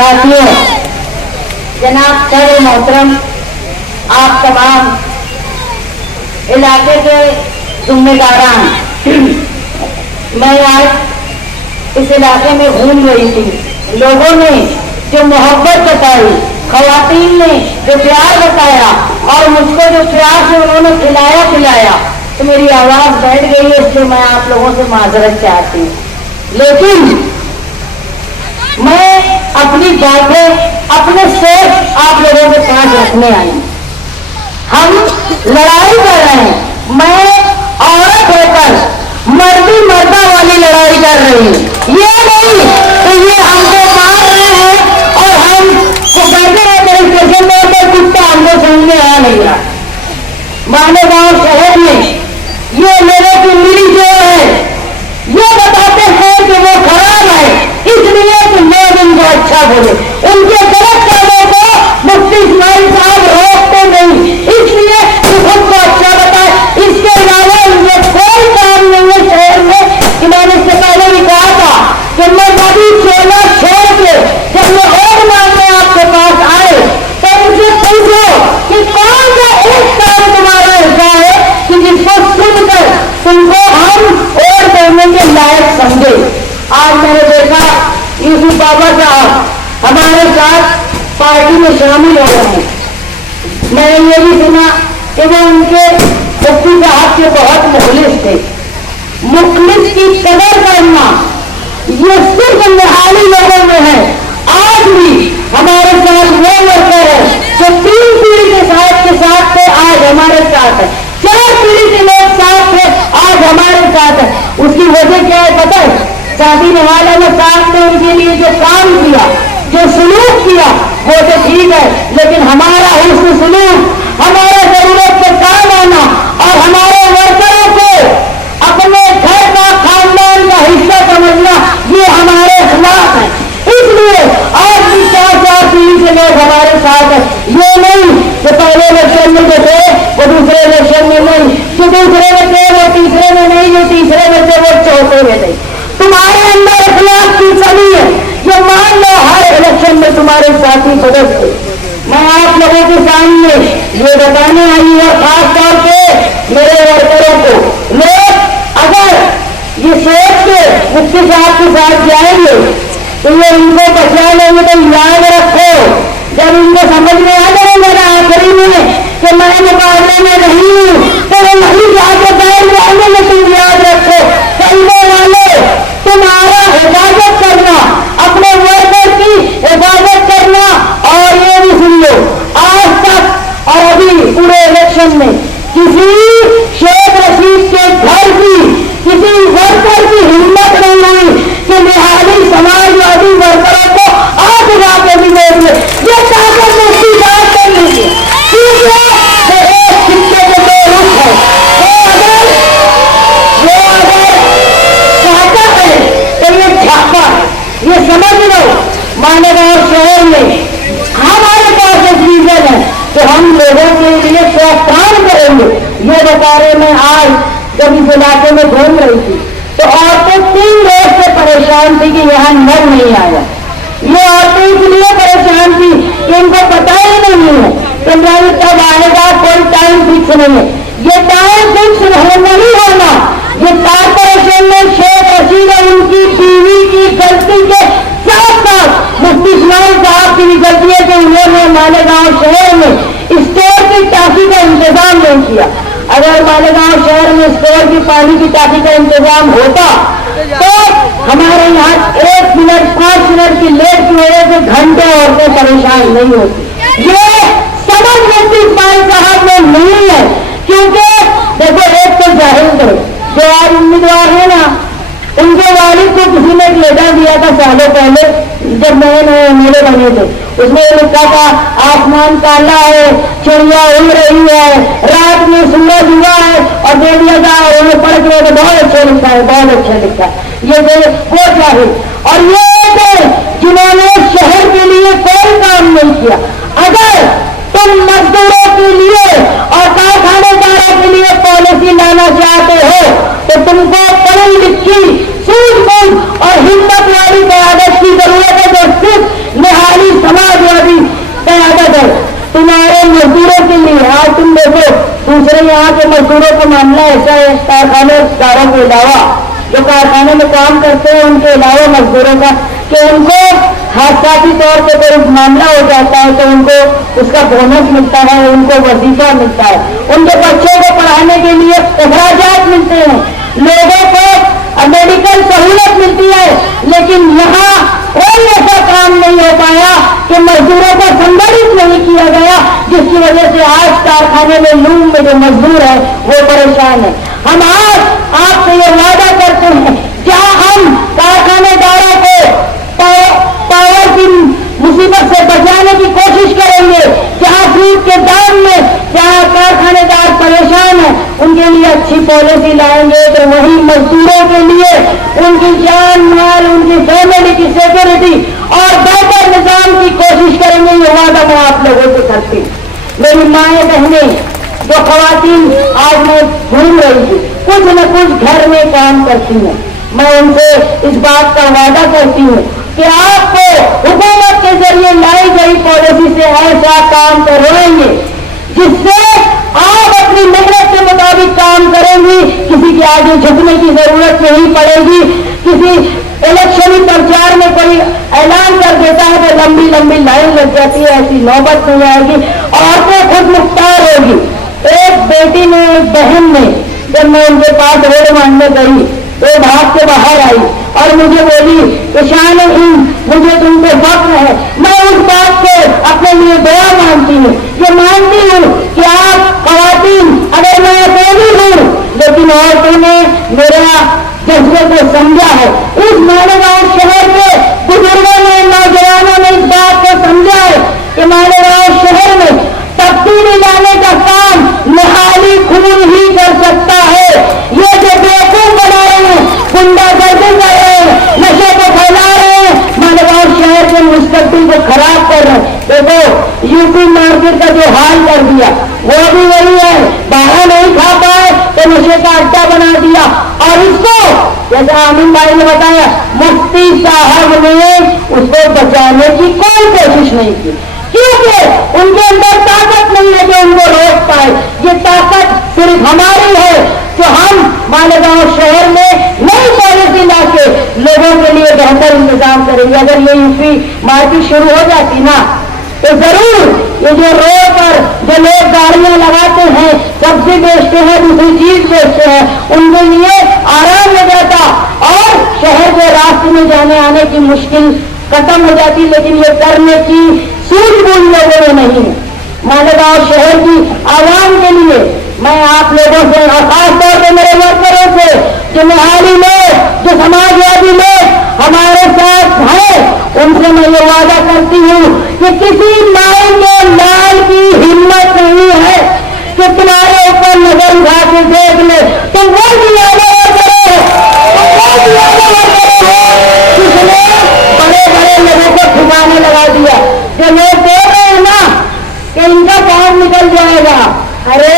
साथियों, जनाब सर मोहतरम, आप तमाम इलाके के जिम्मेदारान, मैं आज इस इलाके में घूम रही थी। लोगों ने जो मोहब्बत बताई, खवातीन ने जो प्यार बताया और मुझको जो प्यार से उन्होंने खिलाया, तो मेरी आवाज बैठ गई है, इसलिए मैं आप लोगों से माजरत चाहती हूँ। लेकिन मैं अपनी बातें, अपने सोच आप लोगों के पास रखने आई। हम लड़ाई कर रहे हैं, मैं औरत होकर मर्दा वाली लड़ाई कर रही हूँ। ये नहीं तो ये हमको मार रहे हैं और हम बैठे रहते हैं स्टेशन में, कुत्ता हमको समझ में आ नहीं रहा। मालेगांव शहर में ये लोगों की मिली जो है, ये बताते हैं कि वो खराब है, इसलिए कि लोग उनको अच्छा बोले। उनके गलत कामों को मुफ्ती इस्माइल साहब रोकते नहीं, इसलिए खुद को अच्छा बताए। इसके अलावा उनके कोई काम नहीं है शहर में। कि मैंने इससे पहले भी कहा था कि मैं नदी चोला छोड़ के जब ये और मांगने आपके पास आए तो उनसे पूछो कि कौन सा एक काम तुम्हारा ऐसा है कि जिसको सुनकर तुमको हम और करने के लायक समझे। आज मैंने देखा यूसुफ बाबा साहब हमारे साथ पार्टी में शामिल हो रहे हैं। मैंने ये भी सुना कि वो उनके मुफ्ती साहब के बहुत मुखलिस थे। मुखलिस की कदर करना ये सिर्फ निहाली लोगों में है। आज भी हमारे साथ वो वर्कर है जो 3 पीढ़ी के साथ थे, आज हमारे साथ है। 4 पीढ़ी के लोग साथ थे, आज हमारे साथ है। उसकी वजह क्या है पता है? शादी वाले ने साथ में उनके लिए जो काम किया, जो सलूक किया, वो तो ठीक है, लेकिन हमारा हुस्न सलूक, हमारा जरूरत पे काम आना और हमारे वर्करों को अपने घर का, खानदान का हिस्सा समझना, ये हमारे खिलाफ है। इसलिए आज भी 4 पीढ़ी से लोग हमारे साथ है। ये नहीं जो पहले इलेक्शन में जो थे वो दूसरे इलेक्शन में नहीं, जो दूसरे में थे वो तीसरे में नहीं, जो तीसरे में थे वो चौथे में नहीं। तुम्हारे अंदर इखलास की कमी है, ये मान लो हर इलेक्शन में तुम्हारे साथी सदस्य। मैं आप लोगों के सामने ये बताने आई है, खास तौर पे मेरे वर्करों को, लोग अगर ये सोच के मुफ्ती साहब के साथ जाएंगे तो ये इनको बचा लेंगे, तो याद रखो जब इनको समझ में आ जाएगा आखिरी में कि मैं मुकाबले में नहीं हूं तो वो नहीं जाके बैठ जाएंगे। लेकिन याद रखो चलने वाले, तुम्हारा हिफाजत करना, अपने वर्कर की हिफाजत करना। और ये भी सुन लो, आज तक और अभी पूरे इलेक्शन में किसी शेख रशीद के घर की किसी वर्कर की हिम्मत नहीं हुई कि निहाली समाजवादी वर्करों को आग उगा के भी देख ले। ये ताकत मुफ्ती साहब कर लीजिए, एक सिक्के के 2 रुख है। वो अगर चाहता है तो ये छापा है, ये समझ लो। मालेगांव शहर में हमारे पास एक रीजन है तो हम लोगों के लिए क्या काम करेंगे, ये बता रहे। मैं आज जब इस इलाके में घूम रही थी तो औरतें 3 रोज से परेशान थी कि यहाँ नल नहीं आया। ये औरतें इसलिए परेशान थी कि इनको पता ही नहीं है कि नल कब आएगा, कोई टाइम फिक्स नहीं है। ये टाइम फिक्स नहीं होना, ये कारपोरेशन में शेख रशीद और उनकी बीवी की गलती के साथ साथ मुफ्ती इस्माइल साहब की भी गलती है कि उन्होंने मालेगांव शहर में स्टोर की टाकी का इंतजाम नहीं किया। अगर मालेगांव शहर में स्टोर की पानी की टाकी का इंतजाम होता तो हमारे यहाँ 1 मिनट 5 मिनट की लेट की वजह से घंटे औरतें परेशान नहीं होती। ये समझ मुफ्ती इस्माइल साहब में नहीं है, क्योंकि देखो एक तो जाहिल थे जो आज उम्मीदवार है ना, उनके वालिद को किसी ने एक लेटर दिया था सालों पहले जब नए नए एमएलए बने थे। उसमें लिखा था आसमान काला है, चिड़िया उड़ रही है, रात में सूरज हुआ है और देख लगा उन्हें पढ़ के तो बहुत अच्छा लिखा है, बहुत अच्छा लिखा है। ये वो चाहे और ये थे जिन्होंने शहर के लिए कोई काम नहीं किया। अगर तुम मजदूरों के लिए और कारखानेदारों के लिए पॉलिसी लाना चाहते हो तो तुमको पढ़ी लिखी सूझबूझ और हिम्मत वाली क़यादत की जरूरत है जो सिर्फ निहाली यहाँ के मजदूरोों का मामला ऐसा है, कारखानेदारों के अलावा जो कारखाने में काम करते हैं उनके अलावा मजदूरों का, कि उनको हादसाती तौर पे कोई मामला हो जाता है तो उनको उसका बोनस मिलता है, उनको वजीफा मिलता है, उनके बच्चों को पढ़ाने के लिए अखराजात मिलते हैं, लोगों को मेडिकल सहूलत मिलती है। लेकिन यहाँ कोई ऐसा काम नहीं हो पाया कि मजदूरों को संगठित नहीं किया गया, जिसकी वजह से आज कारखाने में लूम में जो मजदूर है वो परेशान है। हम आज आपसे ये वादा करते हैं, जहाँ हम कारखानेदारों को पावर की मुसीबत से बचाने की कोशिश करेंगे, जहाँ दूध के दाम में जहाँ कारखानेदार परेशान है उनके लिए अच्छी पॉलिसी लाएंगे, तो वही मजदूरों के लिए उनकी जान माल, उनकी फैमिली की सिक्योरिटी और बेहतर निजाम की कोशिश करेंगे। ये वादा मैं आप लोगों से करती हूँ। मेरी माएँ बहनें, जो खवातीन आज मैं घूम रही थी, कुछ न कुछ घर में काम करती हैं, मैं उनसे इस बात का वादा करती हूँ कि आपको हुकूमत के जरिए लाई गई पॉलिसी से ऐसा काम करवाएंगे जिससे आप अपनी मेहनत के मुताबिक काम करेंगी, किसी के आगे झुकने की जरूरत नहीं पड़ेगी। किसी इलेक्शनी प्रचार में कोई ऐलान कर देता है तो लंबी लंबी लाइन लग जाती है, ऐसी नौबत हो जाएगी, औरतें खुद मुख्तार होगी। एक बेटी ने, एक बहन ने, जब मैं उनके पास वोट मांगने गई तो भाग के बाहर आई और मुझे बोली कि शान मुझे तुम पे फख्र है, मैं उस बात को अपने लिए दुआ मानती हूँ। ये मानती हूँ कि आप खवातीन, अगर मैं अकेली हूँ लेकिन औरतों ने मेरा जज्बे को समझा है। इस मालेगांव शहर के बुजुर्गों ने, नौजवानों ने इस बात को समझा है कि मालेगांव शहर में तब्दीली लाने का काम निहाली खून ही कर सकता है। ये जो बेवकूफ बना रहे हैं, गुंडागर्दी कर रहे हैं, नशे को फैला रहे हैं, मालेगांव शहर के मुस्तकबिल को खराब कर रहे हैं। देखो यूपी मार्केट का जो हाल कर दिया वो भी वही है, बाहर नहीं खा पाए तो नशे का अड्डा बना दिया। और इसको जैसा आमिन भाई ने बताया, मुफ्ती साहब ने उसको बचाने की कोई कोशिश नहीं की, क्योंकि उनके अंदर ताकत नहीं है जो उनको रोक पाए। ये ताकत सिर्फ हमारी है जो हम मालेगांव शहर में नई पॉलिसी लाके लोगों के लिए बेहतर इंतजाम करेंगे। अगर ये यूपी मार्केट शुरू हो जाती ना तो जरूर ये जो रोड पर जो लोग गाड़ियां लगाते हैं, सब्जी बेचते हैं, दूसरी चीज बेचते हैं, उनके लिए आराम हो जाता और शहर के रास्ते में जाने आने की मुश्किल खत्म हो जाती। लेकिन ये करने की सूझबूझ लोगों में नहीं है। मालेगांव शहर की आवाम के लिए मैं आप लोगों से और खास तौर पर मेरे वर्करों से, जो निहाली लोग, जो समाजवादी लोग हमारे साथ हैं, उनसे मैं ये वादा करती हूँ कि किसी माई के लाल की हिम्मत नहीं है कि तुम्हारे ऊपर नजर उठा के देख ले। तुम वो जिसने बड़े बड़े लोगों को ठिकाने लगा दिया। जो लोग बोल रहे हैं ना कि इनका काम निकल जाएगा, अरे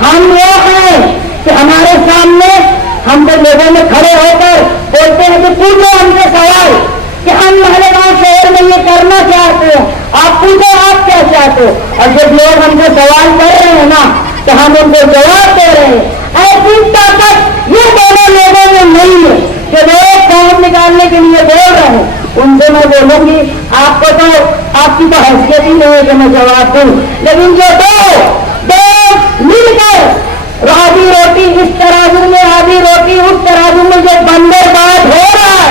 हम लोग हैं कि हमारे सामने हम तो लोगों में खड़े होकर बोलते हैं कि पूछो हमसे सवाल कि हम मालेगांव शहर में ये करना चाहते हैं, आप पूछो आप क्या चाहते हो। और जब लोग हमसे सवाल कर रहे हैं ना तो हम उनको जवाब दे रहे हैं। ऐसी ताकत ये दोनों लोगों में नहीं है जो लोग काम निकालने के लिए बोल रहे हैं। उनसे मैं बोलूंगी, आपको तो आपकी तो हैसियत ही नहीं है कि मैं जवाब दूं, लेकिन जो दो मिलकर आधी रोटी इस तराजू में, आधी रोटी उस तराजू में जो बंदरबाज हो रहा है,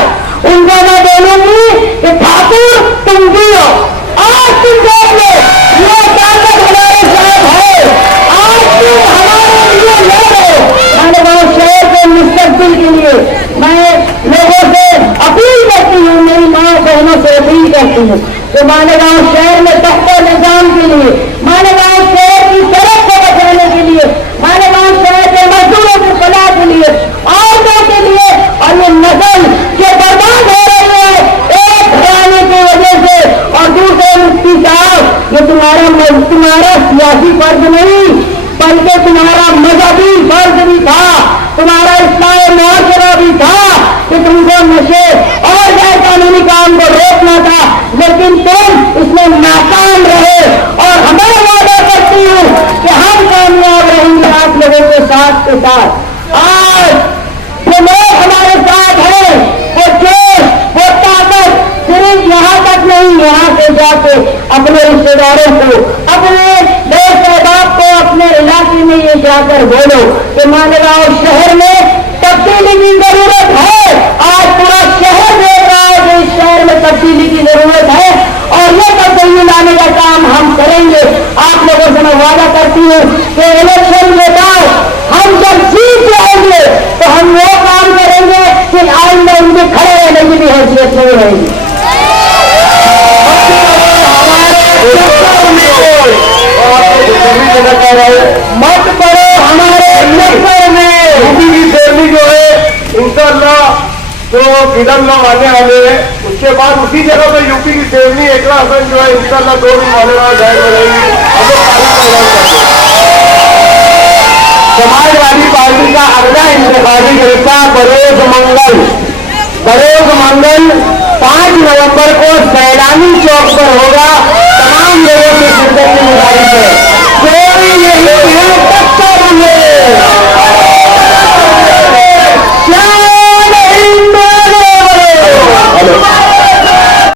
उनको मैं बोलूंगी कि ठाकुर तुम भी हो, आज तुम देख लो ये ताकत हमारे साथ है, आज तुम हमारे लिए लड़ो। मालेगांव शहर के मुस्तकबिल के लिए मैं लोगों से अपील करती हूँ, मेरी माँ बहनों से अपील करती हूँ तो मालेगांव शहर में बेहतर निजाम के लिए, मालेगांव शहर की सड़क को बचाने के लिए, मालेगांव शहर के मजदूरों की फलाह के लिए, औरतों के लिए, और ये नस्ल जो बर्बाद हो रही है एक घराने की वजह से। और दूसरे मुफ्ती साहब, ये तुम्हारा सियासी फर्ज नहीं बल्कि तुम्हारा मजहबी फर्ज भी था, तुम्हारा इस्लामी मुआशरा भी था कि तुमको नशे और गैर कानूनी काम को रोकना था, लेकिन तुम इसमें नाकाम रहे। और हमें वादा करती हूँ कि हम कामयाब रहेंगे आप लोग के साथ। आज जो लोग हमारे साथ हैं वो जोश वो ताकत सिर्फ यहाँ तक नहीं, यहाँ से जाके अपने रिश्तेदारों को, अपने दोस्त अहबाब को, अपने इलाके में ये जाकर बोलो कि मालेगांव शहर में तब्दीली की जरूरत है। आज पूरा शहर देख रहा है कि इस शहर में तब्दीली की जरूरत है और ये तब्दीली लाने का काम हम करेंगे। आप लोगों से मैं वादा करती हूँ कि इलेक्शन के बाद हम जब जीत जाएंगे तो हम वो काम करेंगे कि आइंदा उनके खड़े रहने की भी हैसियत नहीं रहेगी। मत पड़ो हमारे चक्कर में। यूपी की शैली जो है इंशाअल्लाह जो किधर लोग आने वाले हैं उसके बाद उसी जगह पे यूपी की शेरनी एकला हसन जो है इंशाअल्लाह 2 दिन मालेगांव जाहिर करेंगी। समाजवादी पार्टी का अगला इंतखाबी जलसा बरोज मंगल 5 नवंबर को सैलानी चौक पर होगा। तमाम लोगों की शिरकत की गुजारिश है। कोई नहीं है टक्कर में